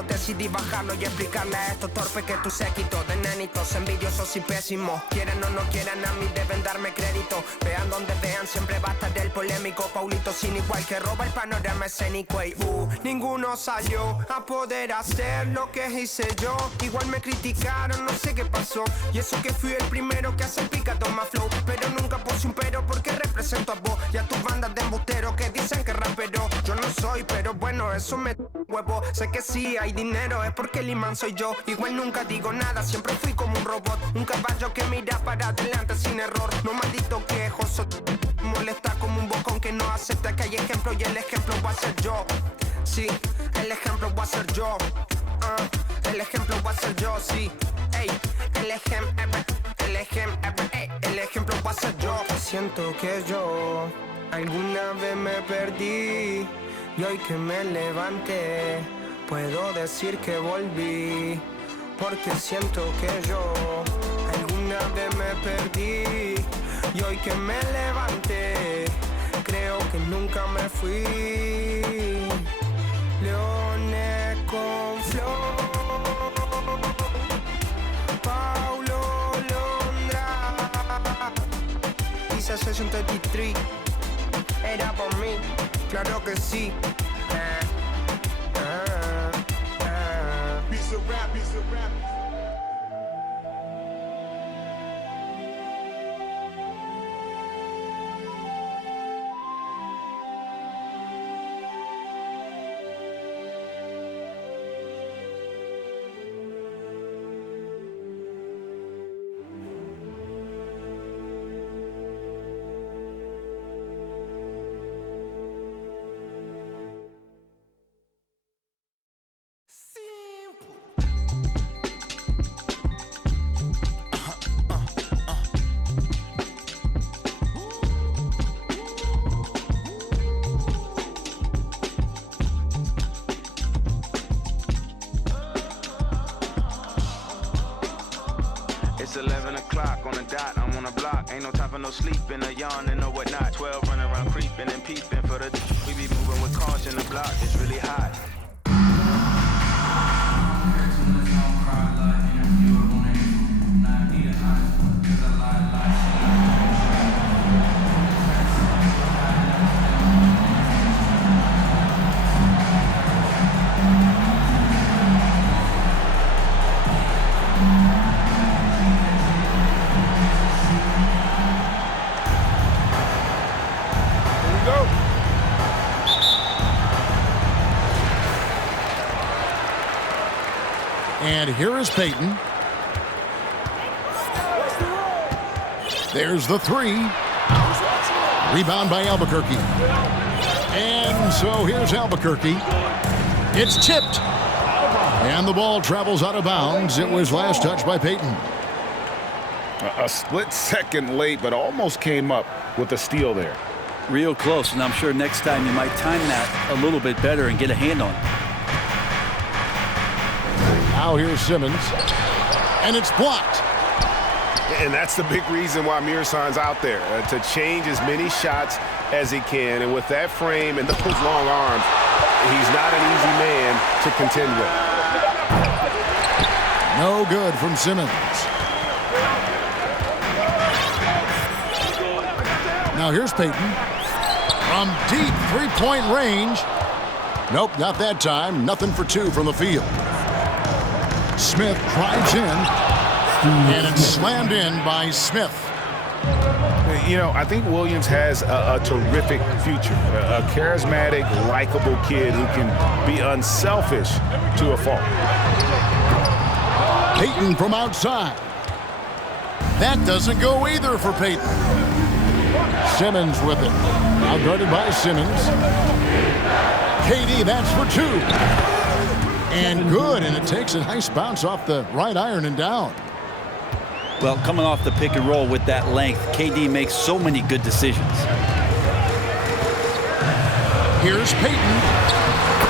pero decidí bajarlo y explicarle a estos torpes que tu séquito de nenitos envidiosos y pésimos. Quieran o no quieran, a mí deben darme crédito. Vean donde vean, siempre va a estar el polémico Paulito sin igual que roba el panorama escénico. Y ninguno salió a poder hacer lo que hice yo. Igual me criticaron, no sé qué pasó. Y eso que fui el primero que hace picado más flow. Pero nunca puse un pero porque represento a vos y a tus bandas de embusteros que dicen que rapero yo no soy, pero bueno, eso me huevo. Sé que sí hay dinero, es porque el imán soy yo. Igual nunca digo nada, siempre fui como un robot. Un caballo que mira para adelante sin error. No maldito quejoso, molesta como un bocón que no acepta que hay ejemplo y el ejemplo va a ser yo. Sí, el ejemplo va a ser yo. El ejemplo va a ser yo, sí. Ey, el ejemplo va a ser yo. Siento que yo alguna vez me perdí y hoy que me levanté puedo decir que volví, porque siento que yo alguna vez me perdí y hoy que me levanté creo que nunca me fui. Leones con flow, Paulo Londra, dice Session 33, era por mí, claro que sí. Piece of rap, piece of rap. It's 11 o'clock on the dot, I'm on the block. Ain't no time for no sleeping, or yawning or whatnot. 12 running around creeping and peeping for the we be moving with caution, the block is really hot. And here is Peyton. There's the three. Rebound by Albuquerque. And so here's Albuquerque. It's tipped. And the ball travels out of bounds. It was last touched by Peyton. A split second late, but almost came up with a steal there. Real close, and I'm sure next time you might time that a little bit better and get a hand on it. Now here's Simmons, and it's blocked. And that's the big reason why Mirsan's out there, to change as many shots as he can. And with that frame and those long arms, he's not an easy man to contend with. No good from Simmons. Now here's Peyton. From deep three-point range. Nope, not that time. Nothing for two from the field. Smith drives in, and it's slammed in by Smith. You know, I think Williams has a terrific future. A charismatic, likable kid who can be unselfish to a fault. Peyton from outside. That doesn't go either for Peyton. Simmons with it. Now guarded by Simmons. KD, that's for two. And good, and it takes a nice bounce off the right iron and down. Well, coming off the pick and roll with that length, KD makes so many good decisions. Here's Peyton.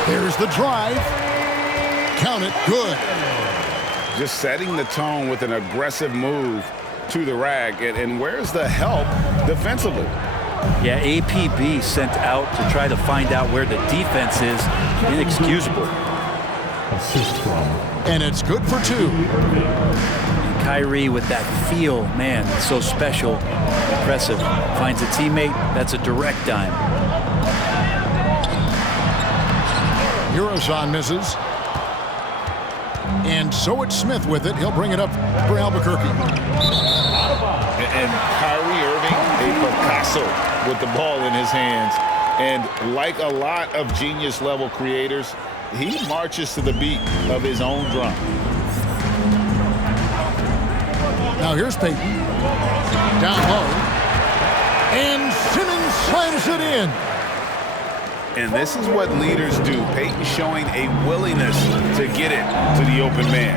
There's the drive. Count it, good. Just setting the tone with an aggressive move to the rack. And where's the help defensively? Yeah, APB sent out to try to find out where the defense is. Inexcusable. And it's good for 2. And Kyrie with that feel, man, it's so special, impressive. Finds a teammate, that's a direct dime. Urozon misses. And so it's Smith with it. He'll bring it up for Albuquerque. And Kyrie Irving, a Picasso with the ball in his hands. And like a lot of genius-level creators, he marches to the beat of his own drum. Now here's Payton. Down low. And Simmons slams it in. And this is what leaders do. Payton showing a willingness to get it to the open man.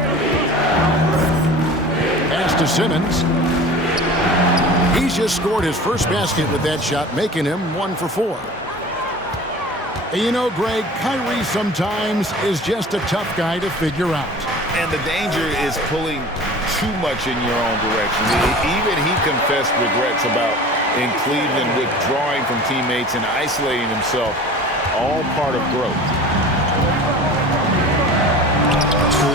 Pass to Simmons. He's just scored his first basket with that shot, making him 1 for 4. And you know, Greg, Kyrie sometimes is just a tough guy to figure out. And the danger is pulling too much in your own direction. Even he confessed regrets about in Cleveland withdrawing from teammates and isolating himself. All part of growth.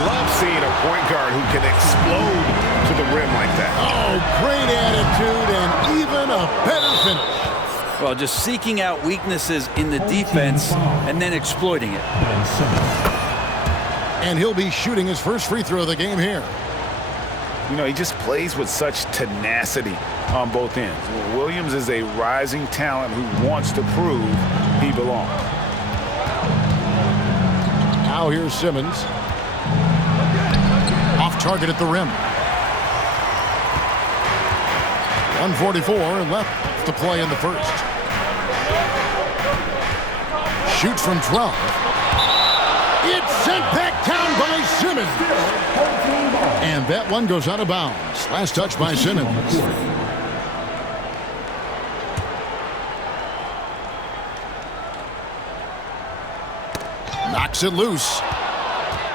Love seeing a point guard who can explode to the rim like that. Oh, great attitude and even a better finish. Well, just seeking out weaknesses in the defense and then exploiting it. And he'll be shooting his first free throw of the game here. You know, he just plays with such tenacity on both ends. Williams is a rising talent who wants to prove he belongs. Now here's Simmons. Off target at the rim. 1:44 left to play in the first. Shoots from 12. It's sent back down by Simmons. And that one goes out of bounds. Last touch by Simmons. Knocks it loose.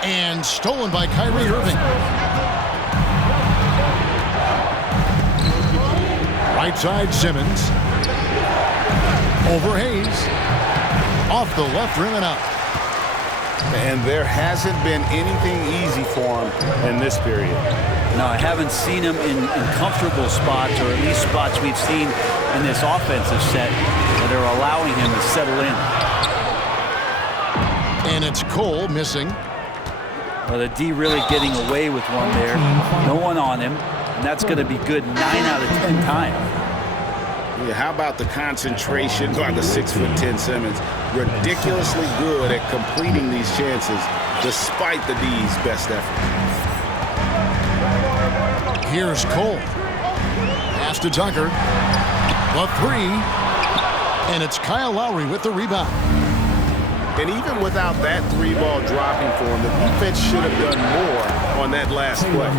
And stolen by Kyrie Irving. Right side, Simmons. Over Hayes. Off the left rim and out. And there hasn't been anything easy for him in this period. No, I haven't seen him in comfortable spots, or at least spots we've seen in this offensive set that are allowing him to settle in. And it's Cole missing. Well, the D really getting away with one there. No one on him, and that's going to be good 9 out of 10 times. Yeah, how about the concentration by the 6'10" Simmons? Ridiculously good at completing these chances despite the D's best effort. Here's Cole. Pass to Tucker. The 3. And it's Kyle Lowry with the rebound. And even without that 3-ball dropping for him, the defense should have done more on that last play.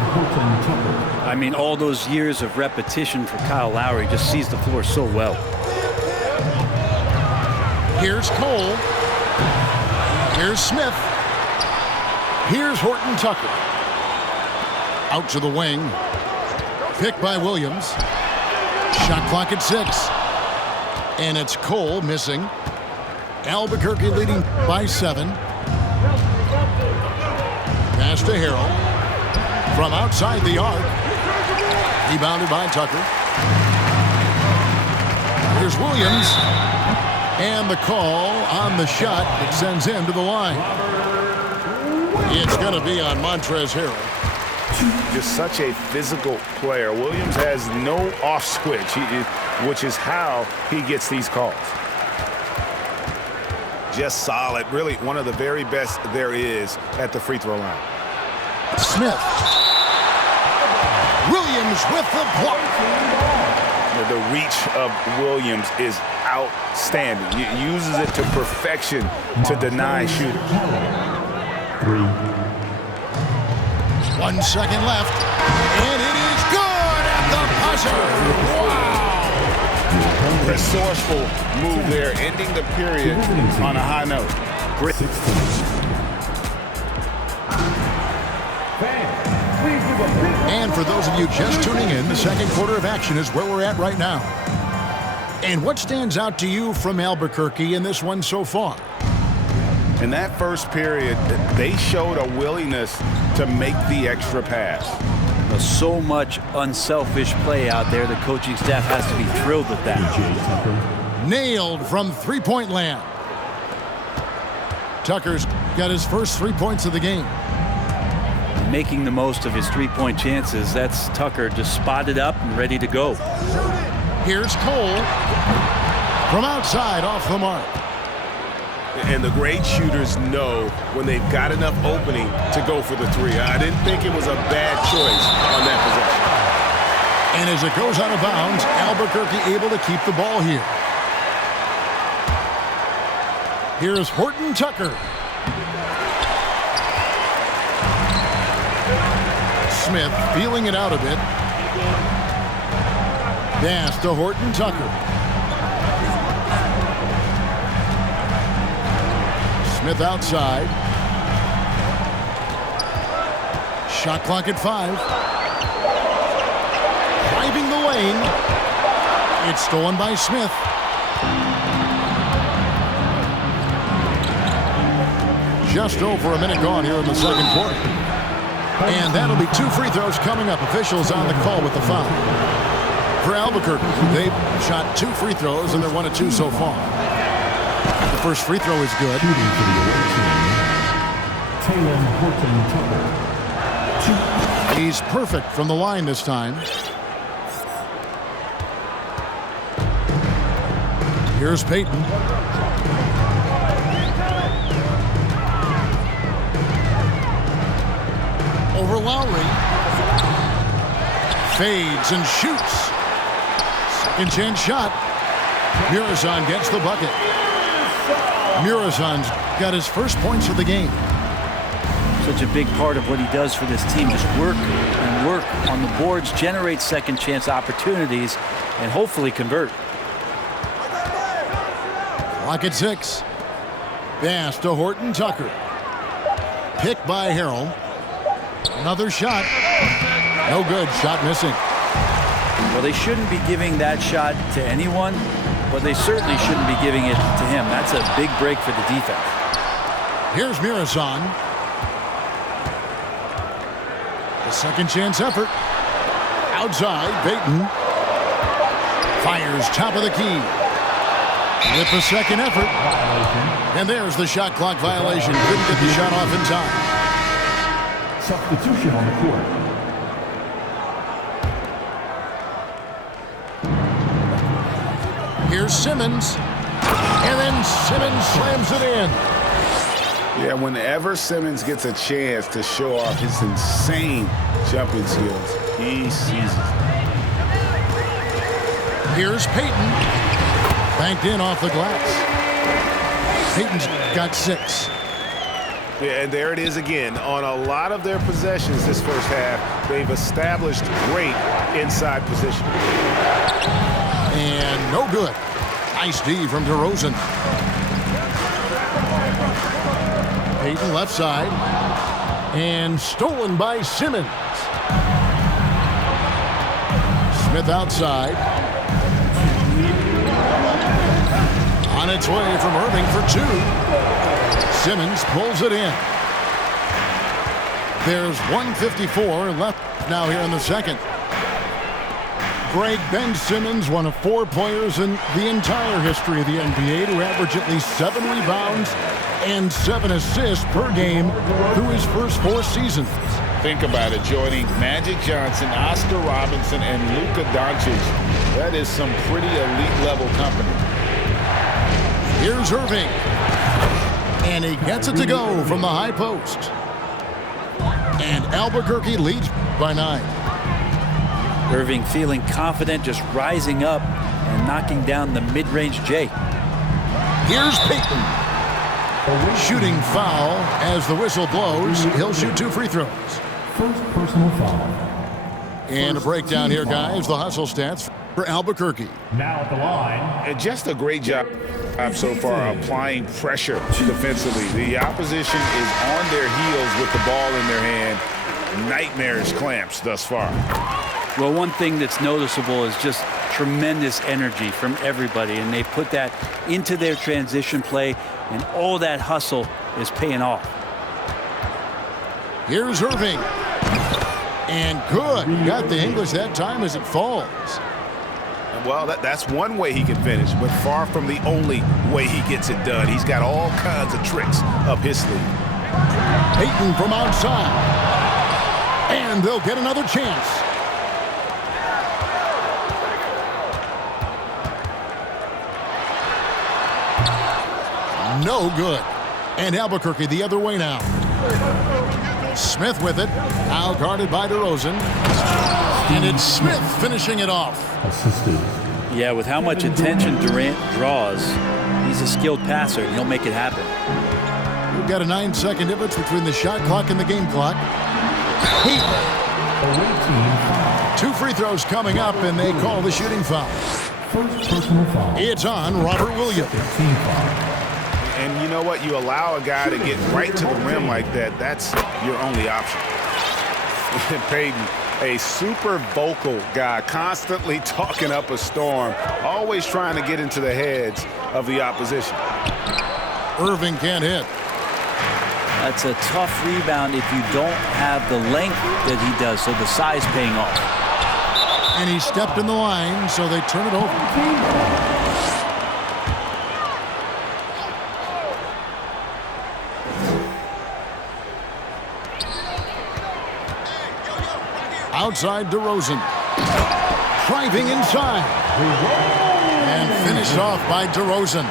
I mean, all those years of repetition for Kyle Lowry, just sees the floor so well. Here's Cole. Here's Smith. Here's Horton Tucker. Out to the wing. Picked by Williams. Shot clock at 6. And it's Cole missing. Albuquerque leading by 7. Pass to Harrell. From outside the arc. Rebounded by Tucker. Here's Williams. And the call on the shot that sends him to the line. It's going to be on Montrezl Harrell. Just such a physical player. Williams has no off switch, which is how he gets these calls. Just solid. Really one of the very best there is at the free throw line. Smith. Williams with the block. The reach of Williams is outstanding. He uses it to perfection to deny shooters. 1 second left. And it is good at the buzzer. Wow. Resourceful move there, ending the period on a high note. Great. And for those of you just tuning in, the second quarter of action is where we're at right now. And what stands out to you from Albuquerque in this one so far? In that first period, they showed a willingness to make the extra pass. So much unselfish play out there. The coaching staff has to be thrilled with that. Nailed from three-point land. Tucker's got his first 3 points of the game. Making the most of his three-point chances. That's Tucker just spotted up and ready to go. Here's Cole from outside off the mark. And the great shooters know when they've got enough opening to go for the three. I didn't think it was a bad choice on that possession. And as it goes out of bounds, Albuquerque able to keep the ball here. Here's Horton Tucker. Smith feeling it out a bit. Pass to Horton Tucker. Smith outside. Shot clock at 5. Driving the lane. It's stolen by Smith. Just over a minute gone here in the second quarter. And that'll be 2 free throws coming up. Officials on the call with the foul. For Albuquerque, they've shot 2 free throws and they're 1 of 2 so far. The first free throw is good. He's perfect from the line this time. Here's Payton. Over Lowry. Fades and shoots. Second chance shot. Murazan gets the bucket. Murazan's got his first points of the game. Such a big part of what he does for this team. Just work and work on the boards, generate second chance opportunities, and hopefully convert. Clock at 6. Pass to Horton Tucker. Picked by Harrell. Another shot. No good. Shot missing. Well, they shouldn't be giving that shot to anyone, but they certainly shouldn't be giving it to him. That's a big break for the defense. Here's Murazan. The second chance effort. Outside, Payton. Fires top of the key. With the second effort. And there's the shot clock violation. Couldn't get the shot off in time. Substitution on the court. Here's Simmons. And then Simmons slams it in. Yeah, whenever Simmons gets a chance to show off his insane jumping skills, he seizes. Here's Payton. Banked in off the glass. Payton's got 6. Yeah, and there it is again. On a lot of their possessions this first half, they've established great inside position. And no good. Nice D from DeRozan. Payton left side. And stolen by Simmons. Smith outside. On its way from Irving for 2. Simmons pulls it in. There's 1:54 left now here in the second. Greg Ben Simmons, one of 4 players in the entire history of the NBA to average at least 7 rebounds and 7 assists per game through his first 4 seasons. Think about it, joining Magic Johnson, Oscar Robinson, and Luka Doncic. That is some pretty elite level company. Here's Irving. And he gets it to go from the high post. And Albuquerque leads by 9. Irving feeling confident, just rising up and knocking down the mid-range J. Here's Payton. Shooting foul as the whistle blows. He'll shoot 2 free throws. First personal foul. And a breakdown here, guys. The hustle stats for Albuquerque. Now at the line. And just a great job so far applying pressure defensively. The opposition is on their heels with the ball in their hand. Nightmarish clamps thus far. Well, one thing that's noticeable is just tremendous energy from everybody, and they put that into their transition play, and all that hustle is paying off. Here's Irving. And good. Got the English that time as it falls. Well, that's one way he can finish, but far from the only way he gets it done. He's got all kinds of tricks up his sleeve. Payton from outside. And they'll get another chance. No good. And Albuquerque the other way now. Smith with it. Now guarded by DeRozan. And it's Smith finishing it off. Assisted. Yeah, with how much attention Durant draws, he's a skilled passer, and he'll make it happen. We've got a 9-second difference between the shot clock and the game clock. Two free throws coming up, and they call the shooting foul. First personal foul. It's on Robert Williams. Team foul. And you know what? You allow a guy to get right to the rim like that, that's your only option. Payton, a super vocal guy, constantly talking up a storm, always trying to get into the heads of the opposition. Irving can't hit. That's a tough rebound if you don't have the length that he does, so the size paying off. And he stepped in the line, so they turn it over. Outside DeRozan. Driving inside. And finished off by DeRozan.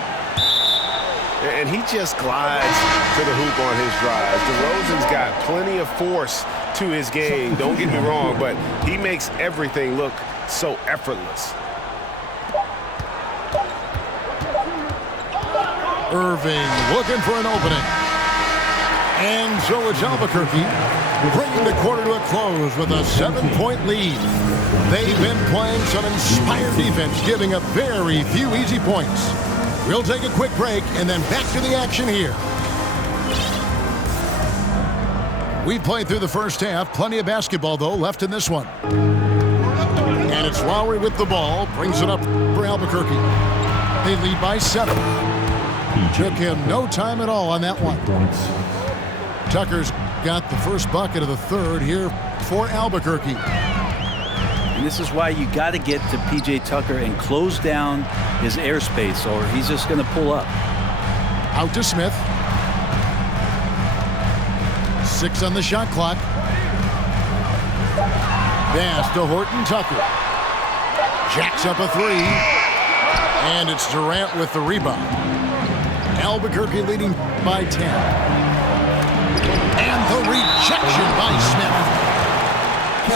And he just glides to the hoop on his drive. DeRozan's got plenty of force to his game, don't get me wrong, but he makes everything look so effortless. Irving looking for an opening. And so it's Albuquerque bringing the quarter to a close with a 7-point lead. They've been playing some inspired defense, giving up very few easy points. We'll take a quick break and then back to the action here. We've played through the first half. Plenty of basketball, though, left in this one. And it's Lowry with the ball. Brings it up for Albuquerque. They lead by 7. Took him no time at all on that one. Tucker's got the first bucket of the third here for Albuquerque. And this is why you got to get to P.J. Tucker and close down his airspace, or he's just going to pull up. Out to Smith. 6 on the shot clock. Pass to Horton Tucker. Jacks up a 3. And it's Durant with the rebound. Albuquerque leading by 10. And the rejection by Smith.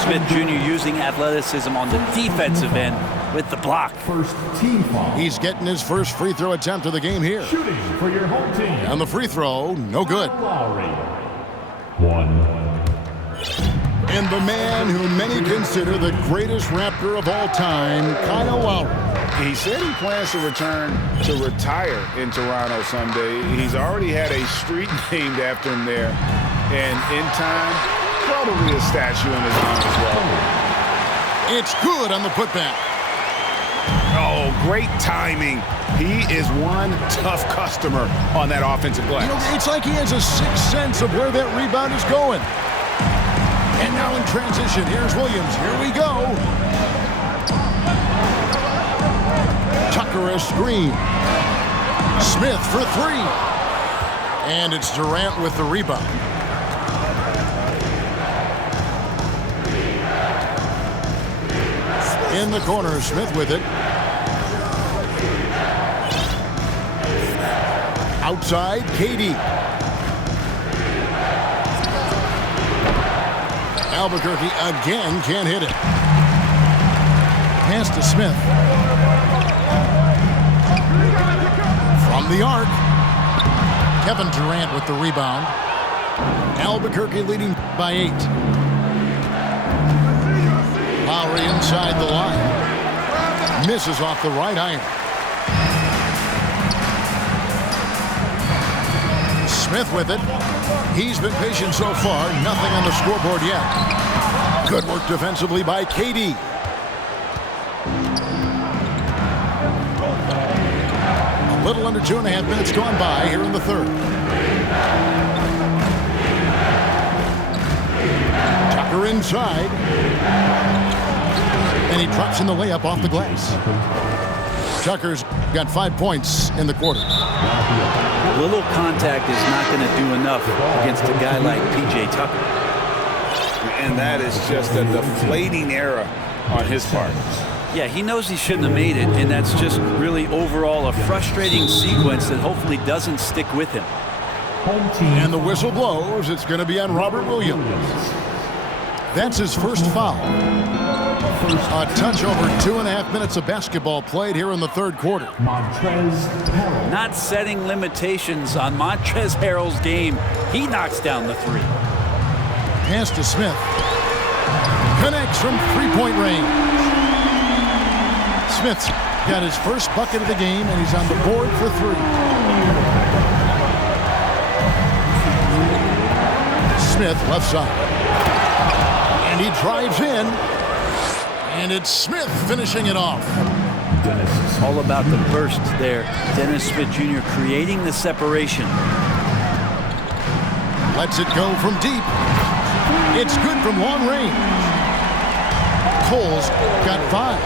Smith Jr. using athleticism on the defensive end with the block. First team foul. He's getting his first free throw attempt of the game here. Shooting for your home team. And the free throw, no good. Lowry. 1. And the man who many consider the greatest Raptor of all time, Kyle Lowry. He said he plans to return to retire in Toronto someday. He's already had a street named after him there. And in time, probably a statue in his honor as well. It's good on the putback. Oh, great timing. He is one tough customer on that offensive glass. You know, it's like he has a sixth sense of where that rebound is going. And now in transition, here's Williams. Here we go. Tucker a screen. Smith for 3. And it's Durant with the rebound. In the corner, Smith with it. Outside, KD. Albuquerque again can't hit it. Pass to Smith. From the arc. Kevin Durant with the rebound. Albuquerque leading by 8. Lowry inside the line. Misses off the right iron. Smith with it. He's been patient so far. Nothing on the scoreboard yet. Good work defensively by KD. A little under 2.5 minutes gone by here in the third. Tucker inside. And he drops in the layup off the glass. Tucker's got 5 points in the quarter. A little contact is not going to do enough against a guy like P.J. Tucker. And that is just a deflating error on his part. Yeah, he knows he shouldn't have made it, and that's just really overall a frustrating sequence that hopefully doesn't stick with him. Home team. And the whistle blows. It's going to be on Robert Williams. That's his first foul. A touch over 2.5 minutes of basketball played here in the third quarter. Montrezl Harrell. Not setting limitations on Montrezl Harrell's game. He knocks down the three. Pass to Smith. Connects from three-point range. Smith's got his first bucket of the game, and he's on the board for three. Smith left side. And he drives in. And it's Smith finishing it off. Dennis. All about the burst there. Dennis Smith Jr. creating the separation. Lets it go from deep. It's good from long range. Cole's got 5.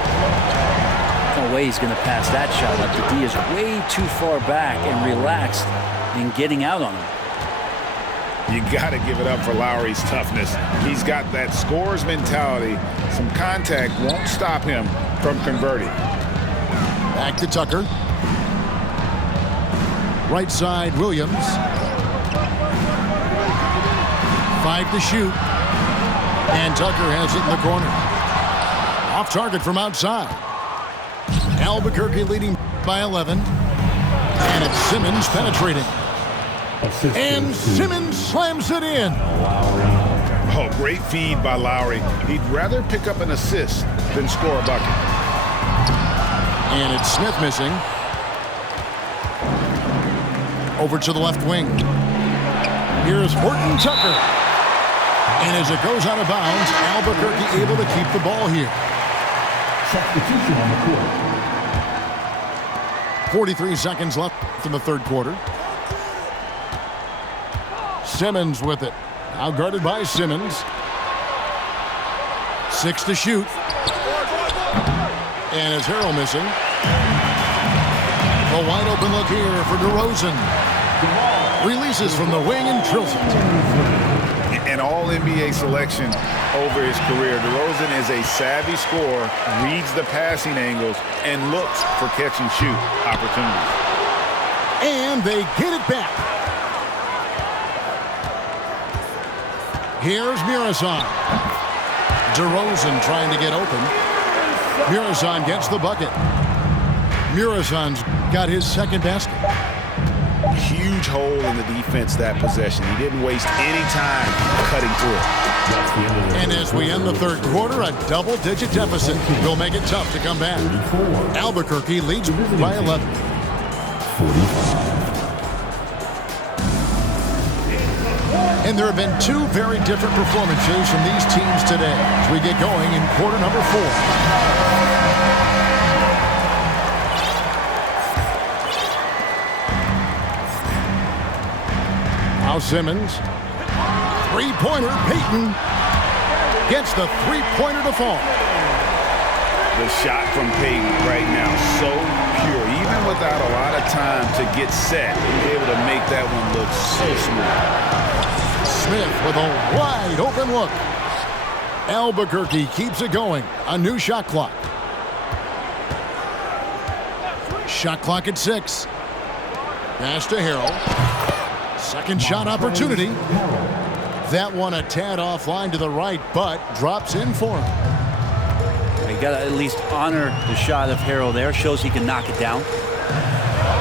No way he's going to pass that shot up. The D is way too far back and relaxed in getting out on him. You got to give it up for Lowry's toughness. He's got that scorer's mentality. Some contact won't stop him from converting. Back to Tucker. Right side, Williams. 5 to shoot. And Tucker has it in the corner. Off target from outside. Albuquerque leading by 11. And it's Simmons penetrating. And Simmons slams it in. Oh, great feed by Lowry. He'd rather pick up an assist than score a bucket. And it's Smith missing. Over to the left wing. Here's Horton Tucker. And as it goes out of bounds, Albuquerque able to keep the ball here. Substitution on the court. 43 seconds left in the third quarter. Simmons with it. Now guarded by Simmons. 6 to shoot. And is Harrell missing? A wide open look here for DeRozan. Releases from the wing and drills it. An all-NBA selection over his career. DeRozan is a savvy scorer, reads the passing angles, and looks for catch-and-shoot opportunities. And they get it back. Here's Muresan. DeRozan trying to get open. Muresan gets the bucket. Murasan's got his second basket. Huge hole in the defense that possession. He didn't waste any time cutting through it. That's the end of the And as we end the third quarter, a double-digit deficit will make it tough to come back. 44. Albuquerque leads by 11. 45. And there have been 2 very different performances from these teams today as we get going in quarter number 4. Now Simmons. Three-pointer, Payton gets the three-pointer to fall. The shot from Payton right now, so pure. Even without a lot of time to get set, he's able to make that one look so smooth. Smith with a wide open look. Albuquerque keeps it going. A new shot clock. Shot clock at 6. Pass to Harrell. Second shot opportunity. That one a tad offline to the right, but drops in for him. You got to at least honor the shot of Harrell there. Shows he can knock it down.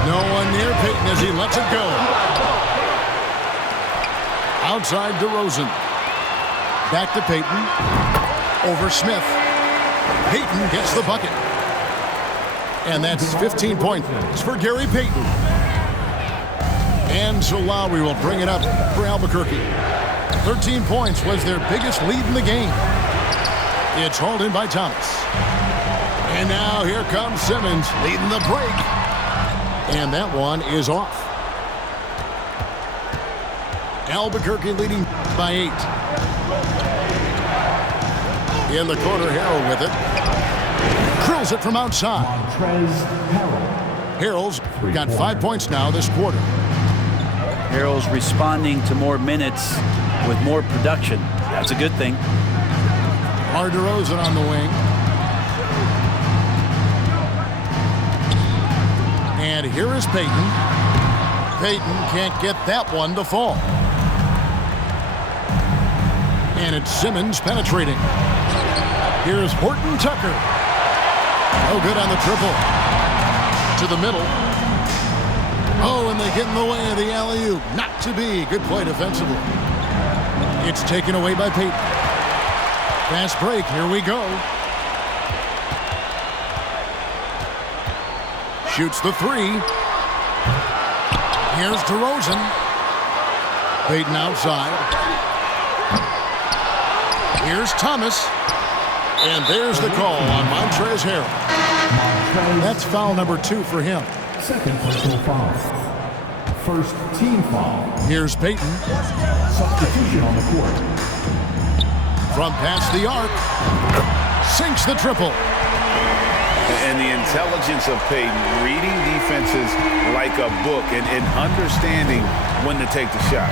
No one near Payton as he lets it go. Outside DeRozan. Back to Payton. Over Smith. Payton gets the bucket. And that's 15 points for Gary Payton. And so Lowry will bring it up for Albuquerque. 13 points was their biggest lead in the game. It's hauled in by Thomas. And now here comes Simmons leading the break. And that one is off. Albuquerque leading by 8. In the corner, Harrell with it. Drills it from outside. Montrez Harrell. Harrell's got 5 points now this quarter. Harrell's responding to more minutes with more production. That's a good thing. DeMar DeRozan on the wing. And here is Payton. Payton can't get that one to fall. And it's Simmons penetrating. Here's Horton Tucker. No good on the triple. To the middle. Oh, and they get in the way of the alley-oop. Not to be. Good play defensively. It's taken away by Payton. Fast break. Here we go. Shoots the 3. Here's DeRozan. Payton outside. Here's Thomas. And there's the call on Montrez Harrell. That's foul number 2 for him. Second personal foul. First team foul. Here's Payton. Substitution on the court. From past the arc. Sinks the triple. And the intelligence of Payton, reading defenses like a book and understanding when to take the shot.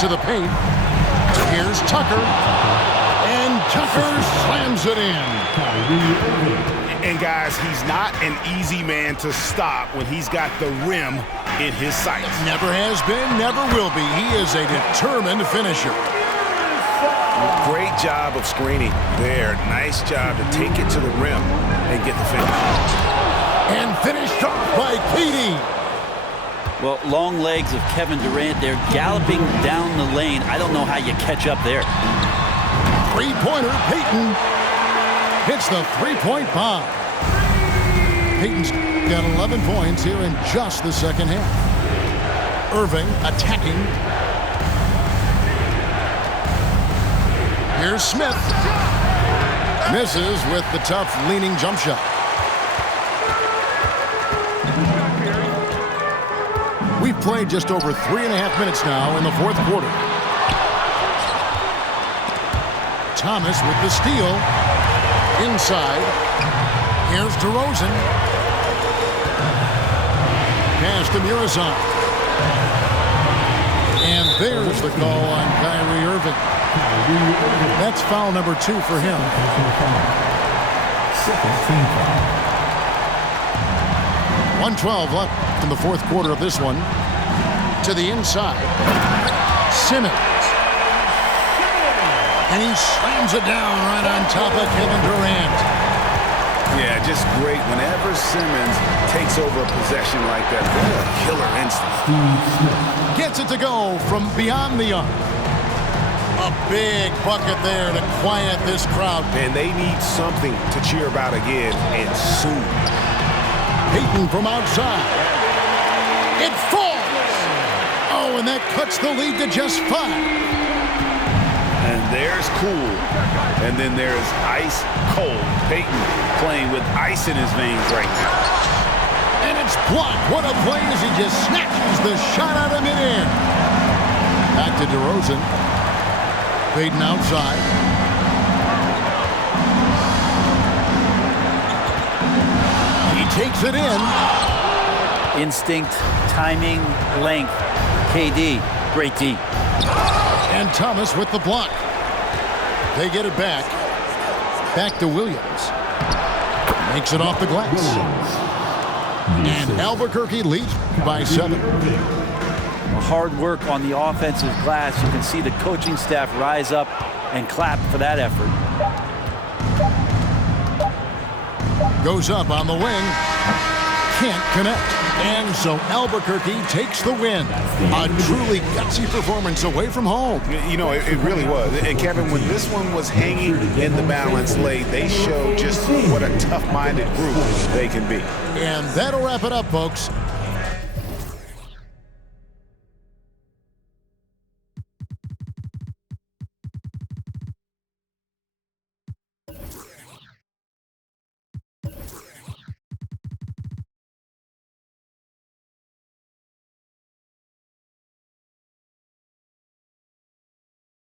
To the paint. Here's Tucker. And Tucker slams it in. And guys, he's not an easy man to stop when he's got the rim in his sights. Never has been, never will be. He is a determined finisher. Great job of screening there. Nice job to take it to the rim and get the finish. And finished off by KD. Well, long legs of Kevin Durant. They're galloping down the lane. I don't know how you catch up there. Three-pointer, Payton hits the three-point bomb. Payton's got 11 points here in just the second half. Irving attacking. Here's Smith. Misses with the tough leaning jump shot. We've played just over 3.5 minutes now in the fourth quarter. Thomas with the steal. Inside. Here's DeRozan. Pass to Muresan. And there's the call on Kyrie Irving. That's foul number 2 for him. Second team foul. 1:12 left in the fourth quarter of this one. To the inside. Simmons. And he slams it down right on top of Kevin Durant. Yeah, just great. Whenever Simmons takes over a possession like that, what a killer instinct. Gets it to go from beyond the arc. A big bucket there to quiet this crowd. And they need something to cheer about again, and soon. Payton from outside. It falls. Oh, and that cuts the lead to just 5. And there's cool. And then there's ice cold. Payton playing with ice in his veins right now. And it's blocked. What a play as he just snatches the shot out of midair. Back to DeRozan. Payton outside. He takes it in. Instinct, timing, length. KD, great D. And Thomas with the block. They get it back. Back to Williams. Makes it off the glass. And Albuquerque leads by 7. Hard work on the offensive glass. You can see the coaching staff rise up and clap for that effort. Goes up on the wing. Can't connect. And so Albuquerque takes the win. A truly gutsy performance away from home. You know, it really was. And Kevin, when this one was hanging in the balance late, they showed just what a tough-minded group they can be. And that'll wrap it up, folks.